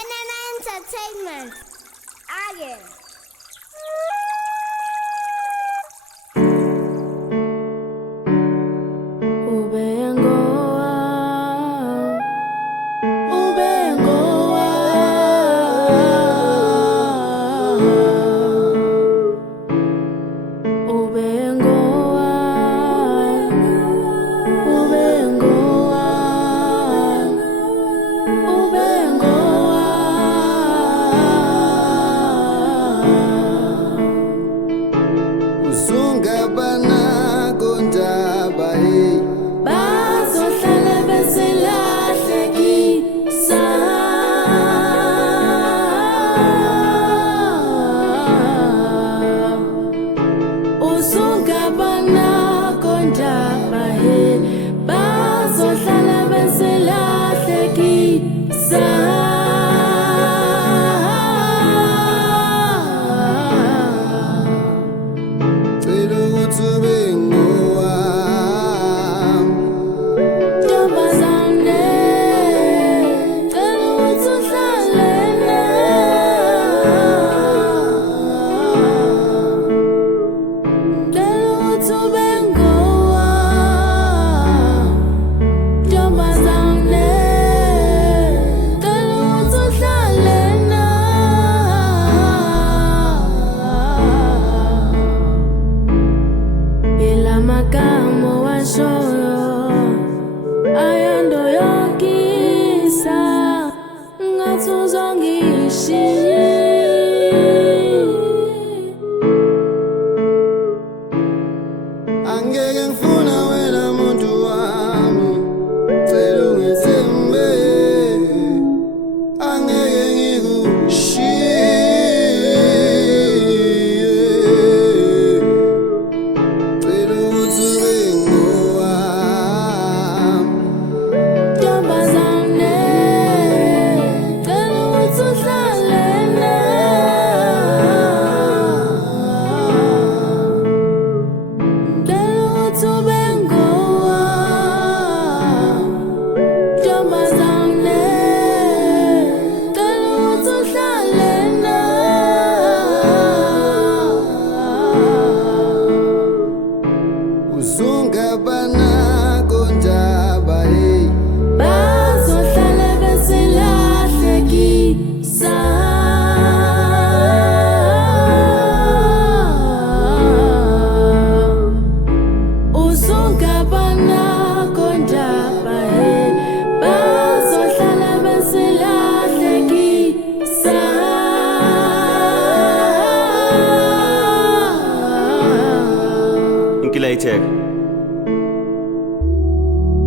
Banana Entertainment. Again.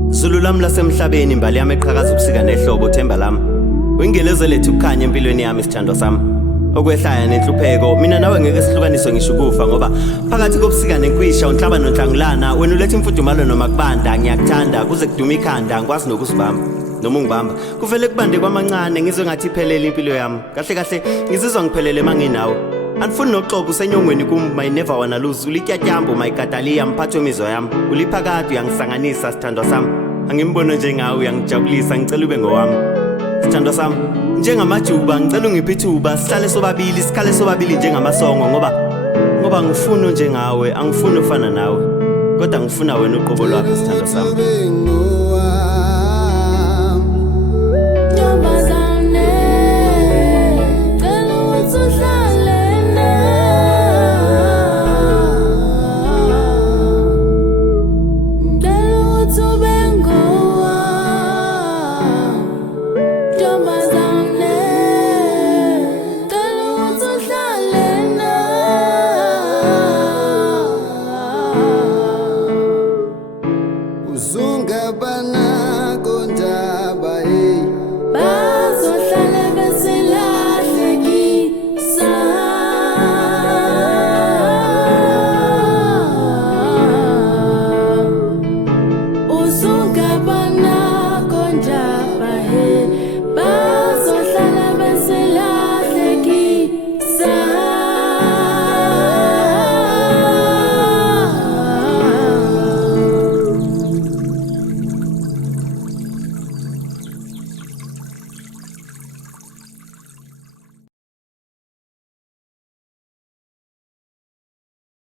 Zulu lami lasemhlabeni imbali yami eqhakaza ubusika nehlobo themba lami. Uyingeleze lethu ukukhanya empilweni yami isithando sami. Okwehlaya nenhlupheko mina nawe ngeke sihlukaniswe ngisho ukufa ngoba phakathi kobusika nenkwisha unhlaba nonhlangulana wena ulethe imfudumalo noma kubanda ngiyakuthanda kuze kuduma ikhanda ngikwazi nokusibamba noma ungibamba kuvele kubande kwamancane ngizwe ngathi iphelele impilo yami kahle kahle ngizizwa ngiphelele manginawe anifuni noxoxa usenyongweni kum my never wanna lose ulityatyambo my kataliya mphatho emizwa yami uliphakathi uyangisanganisa sithandwa sami angimbono njengawe uyangijabulisa ngicela ube ngowami sithandwa sami njengamajuba ngicela ungiphe ithuba sihlale sobabili sikhale sobabili njengamasongo ngoba ngifuna njengawe angifuni ufana nawe kodwa ngifuna wena uqobo lwakho sithandwa sami. Uzungaba